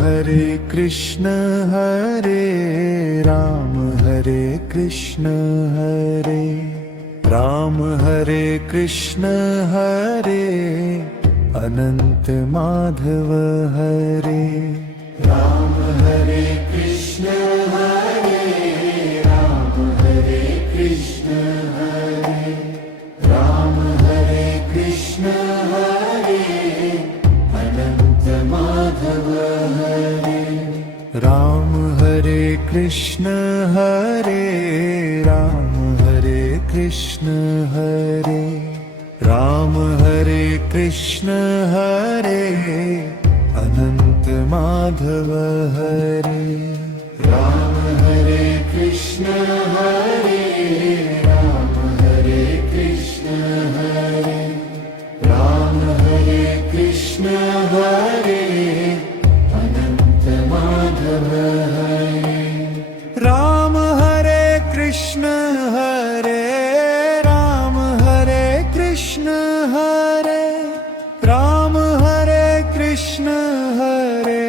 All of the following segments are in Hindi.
हरे कृष्ण हरे राम हरे कृष्ण हरे राम हरे कृष्ण हरे अनंत माधव हरे राम हरे कृष्ण हरे राम हरे कृष्ण हरे राम हरे कृष्ण हरे अनंत माधव हरे राम हरे कृष्ण हरे राम हरे कृष्ण हरे राम हरे कृष्ण हरे अनंत माधव हरे राम हरे कृष्ण हरे राम हरे कृष्ण हरे राम हरे कृष्ण हरे अनंत माधव हरे राम हरे कृष्ण हरे राम हरे कृष्ण हरे राम हरे कृष्ण हरे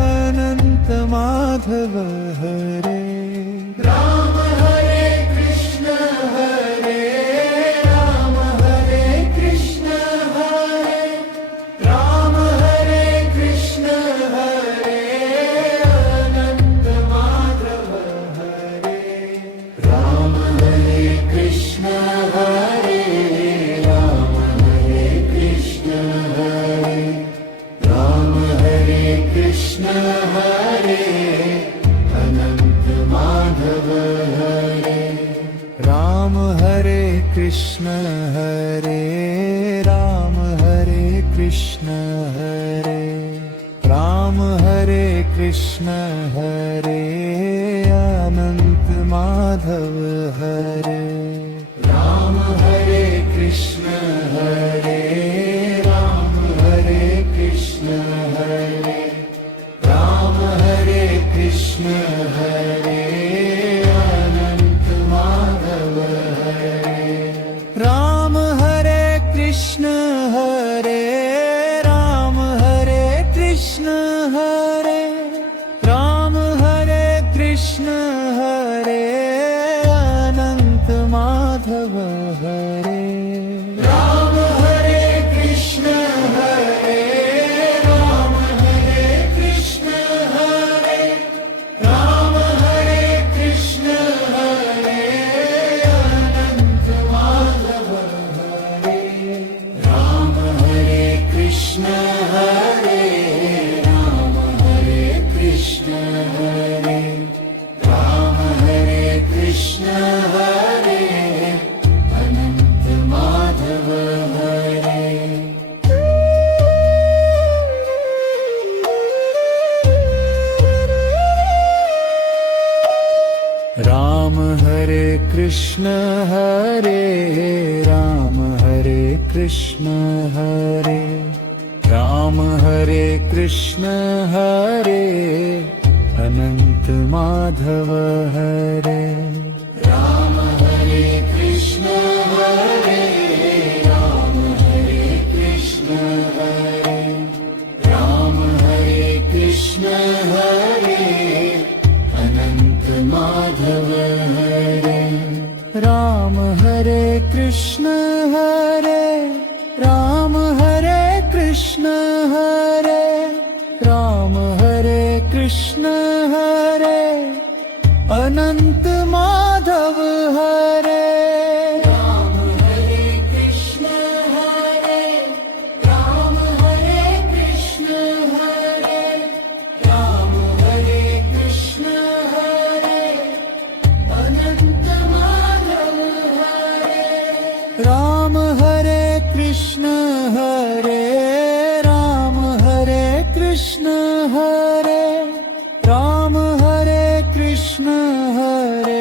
अनंत माधव हरे राम हरे कृष्ण हरे राम हरे कृष्ण हरे राम हरे कृष्ण हरे अनंत माधव हरे राम हरे कृष्ण हरे राम हरे कृष्ण हरे राम हरे कृष्ण हरे अनंत माधव हरे राम हरे कृष्ण हरे राम हरे कृष्ण हरे राम हरे कृष्ण हरे अनंत माधव हरे राम हरे कृष्ण हरे राम हरे कृष्ण हरे राम हरे कृष्ण हरे अनंत माधव हरे राम हरे कृष्ण हरे राम हरे कृष्ण हरे राम हरे कृष्ण हरे अनंत माधव हरे राम हरे कृष्ण हरे राम हरे कृष्ण हरे राम हरे कृष्ण हरे अनंत माधव हरे राम हरे कृष्ण हरे राम हरे कृष्ण हरे राम हरे कृष्ण हरे अनंत माधव हरे राम हरे कृष्ण हरे राम हरे कृष्ण हरे राम हरे कृष्ण हरे अनंत माधव हरे राम हरे कृष्ण हरे राम हरे कृष्ण हरे राम हरे कृष्ण हरे अनंत माधव हरे राम हरे कृष्ण हरे राम हरे कृष्ण हरे राम हरे कृष्ण हरे अनंत माधव हरे राम हरे कृष्ण हरे राम हरे कृष्ण हरे राम हरे कृष्ण हरे अनंत माधव हरे राम हरे कृष्ण हरे राम हरे कृष्ण हरे राम हरे कृष्ण हरे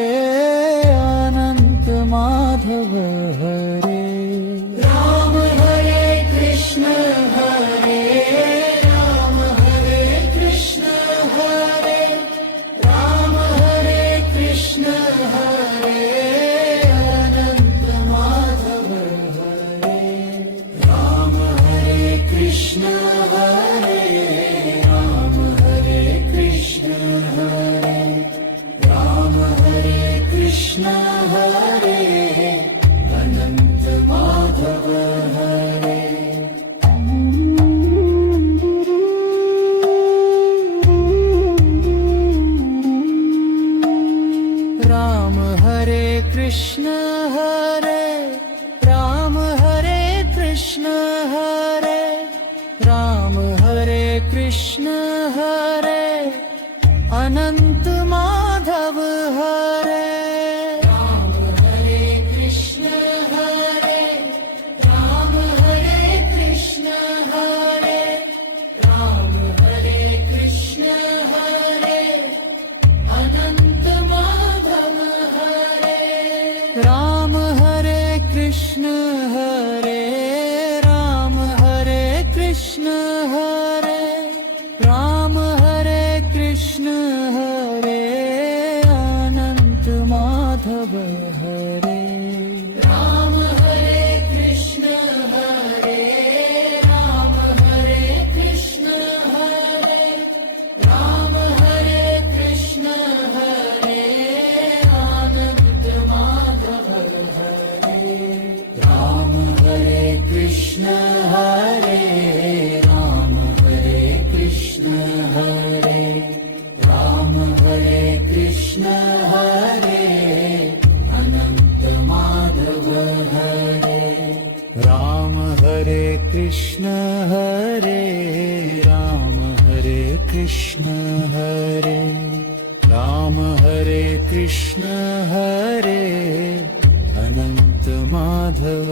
कृष्ण हरे राम, हरे कृष्ण हरे राम, हरे कृष्ण हरे अनंत माधव हरे। राम हरे कृष्ण हरे राम, हरे कृष्ण हरे राम, हरे कृष्ण हरे अनंत माधव हरे। राम हरे कृष्ण हरे राम, हरे कृष्ण हरे राम, हरे कृष्ण हरे अनंत माधव हरे। राम हरे कृष्ण हरे राम, हरे कृष्ण हरे राम, हरे कृष्ण हरे अनंत माधव हरे। राम हरे कृष्ण हरे राम, हरे कृष्ण हरे राम, हरे कृष्ण हरे अनंत माधव हरे। राम हरे कृष्ण हरे राम, हरे कृष्ण हरे राम, हरे कृष्ण हरे अनंत माधव